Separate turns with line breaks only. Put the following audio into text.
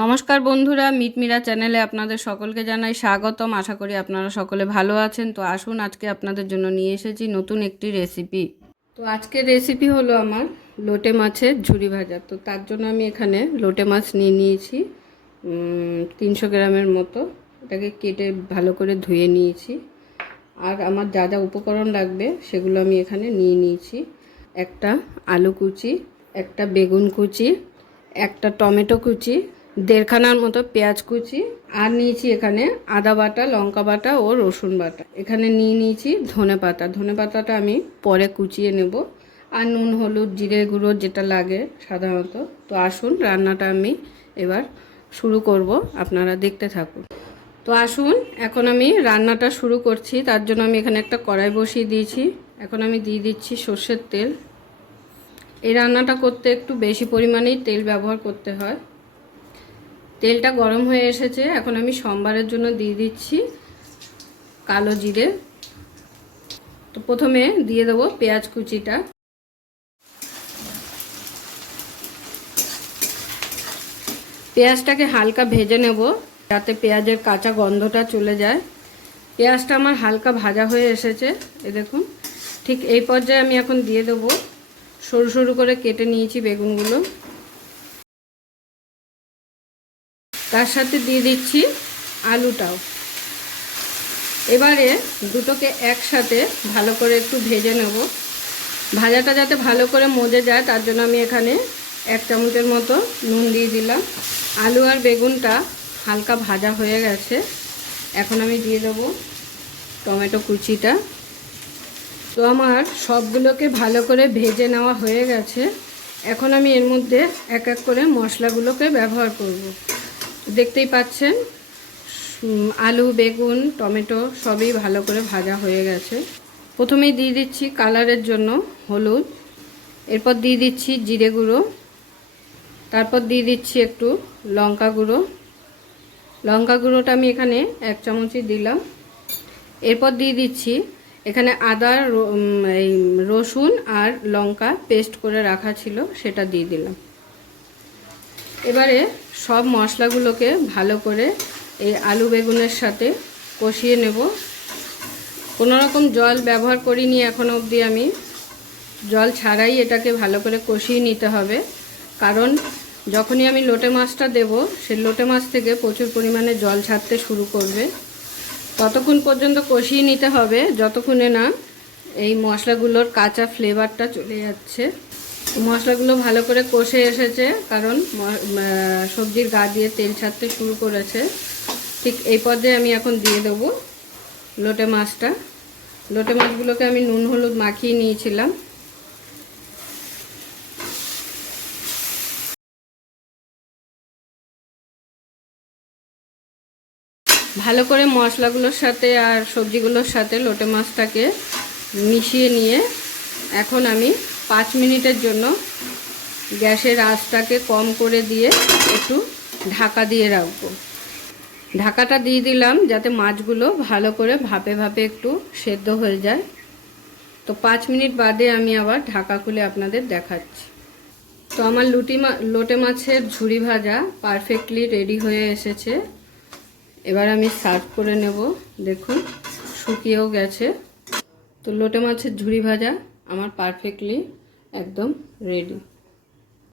নমস্কার বন্ধুরা, মিটমিরা চ্যানেলে আপনাদের সকলকে জানাই স্বাগতম। আশা করি আপনারা সকলে ভালো আছেন। তো আসুন, আজকে আপনাদের জন্য নিয়ে এসেছি নতুন একটি রেসিপি তো আজকের রেসিপি হলো আমার লোটে মাছের ঝুরি ভাজা। তো তার জন্য আমি এখানে লোটে মাছ নিয়ে নিয়েছি তিনশো গ্রামের মতো। এটাকে কেটে ভালো করে ধুয়ে নিয়েছি। আর আমার যা যা উপকরণ লাগবে, সেগুলো আমি এখানে নিয়ে নিয়েছি। একটা আলু কুচি, একটা বেগুন কুচি, একটা টমেটো কুচি দেড়খানার মতো পেঁয়াজ কুচি আর নিয়েছি এখানে আদা বাটা, লঙ্কা বাটা ও রসুন বাটা। এখানে নিয়ে নিয়েছি ধনে পাতা। ধনে পাতাটা আমি পরে কুচিয়ে নেব। আর নুন, হলুদ, জিরে গুঁড়ো যেটা লাগে সাধারণত। তো আসুন, রান্নাটা আমি এবার শুরু করব। আপনারা দেখতে থাকুন। তো আসুন, এখন আমি রান্নাটা শুরু করছি। তার জন্য আমি এখানে একটা কড়াই বসিয়ে দিয়েছি। এখন আমি দিয়ে দিচ্ছি সর্ষের তেল। এই রান্নাটা করতে একটু বেশি পরিমাণেই তেল ব্যবহার করতে হয়। তেলটা গরম হয়ে এসেছে। এখন আমি সোমবারের জন্য দিয়ে দিচ্ছি কালো জিরে। তো প্রথমে দিয়ে দেবো পেঁয়াজ কুচিটা। পেঁয়াজটাকে হালকা ভেজে নেব যাতে পেঁয়াজের কাঁচা গন্ধটা চলে যায়। পেঁয়াজটা আমার হালকা ভাজা হয়ে এসেছে, এ দেখুন। ঠিক এই পর্যায়ে আমি এখন দিয়ে দেবো। সরু সরু করে কেটে নিয়েছি বেগুনগুলো। তার সাথে দিয়ে দিচ্ছি আলুটাও। এবারে দুটোকে একসাথে ভালো করে একটু ভেজে নেব। ভাজাটা যাতে ভালো করে মজে যায়, তার জন্য আমি এখানে এক চামচের মতো নুন দিয়ে দিলাম। আলু আর বেগুনটা হালকা ভাজা হয়ে গেছে। এখন আমি দিয়ে দেবো টমেটো কুচিটা। তো আমার সবগুলোকে ভালো করে ভেজে নেওয়া হয়ে গেছে। এখন আমি এর মধ্যে এক এক করে মশলাগুলোকে ব্যবহার করব। দেখতেই পাচ্ছেন আলু, বেগুন, টমেটো সবই ভালো করে ভাজা হয়ে গেছে। প্রথমেই দিয়ে দিচ্ছি কালারের জন্য হলুদ, এরপর দিয়ে দিচ্ছি জিরে গুঁড়ো, তারপর দিয়ে দিচ্ছি একটু লঙ্কা গুঁড়ো। লঙ্কা গুঁড়োটা আমি এখানে এক চামচই দিলাম। এরপর দিয়ে দিচ্ছি এখানে আদা এই রসুন আর লঙ্কা পেস্ট করে রাখা ছিল, সেটা দিয়ে দিলাম। এবারে সব মশলাগুলোকে ভালো করে এই আলু বেগুনের সাথে কষিয়ে নেব। কোনো রকম জল ব্যবহার করিনি এখনও অবধি আমি। জল ছাড়াই এটাকে ভালো করে কষিয়ে নিতে হবে। কারণ যখনই আমি লোটে মাছটা দেব, সে লোটে মাছ থেকে প্রচুর পরিমাণে জল ছাড়তে শুরু করবে। ততক্ষণ পর্যন্ত কষিয়ে নিতে হবে, যতক্ষণে না এই মশলাগুলোর কাঁচা ফ্লেভারটা চলে যাচ্ছে। মশলাগুলো ভালো করে কষে এসেছে, কারণ সবজির গা দিয়ে তেল ছাড়তে শুরু করেছে। ঠিক এই পর্যায়ে আমি এখন দিয়ে দেবো লোটে মাছটা। লোটে মাছগুলোকে আমি নুন হলুদ মাখিয়ে নিয়েছিলাম। ভালো করে মশলাগুলোর সাথে আর সবজিগুলোর সাথে লোটে মাছটাকে মিশিয়ে নিয়ে এখন আমি পাঁচ মিনিটের জন্য গ্যাসের আঁচটাকে কম করে দিয়ে একটু ঢাকা দিয়ে রাখব। ঢাকাটা দিয়ে দিলাম যাতে মাছগুলো ভালো করে ভাপে ভাপে একটু সেদ্ধ হয়ে যায়। তো পাঁচ মিনিট বাদে আমি আবার ঢাকা খুলে আপনাদের দেখাচ্ছি। তো আমার লুটি মা লোটে মাছের ঝুড়ি ভাজা পারফেক্টলি রেডি হয়ে এসেছে। এবার আমি সার্ভ করে নেব। দেখুন, শুকিয়েও গেছে। তো লোটে মাছের ঝুড়ি ভাজা আমার পারফেক্টলি একদম রেডি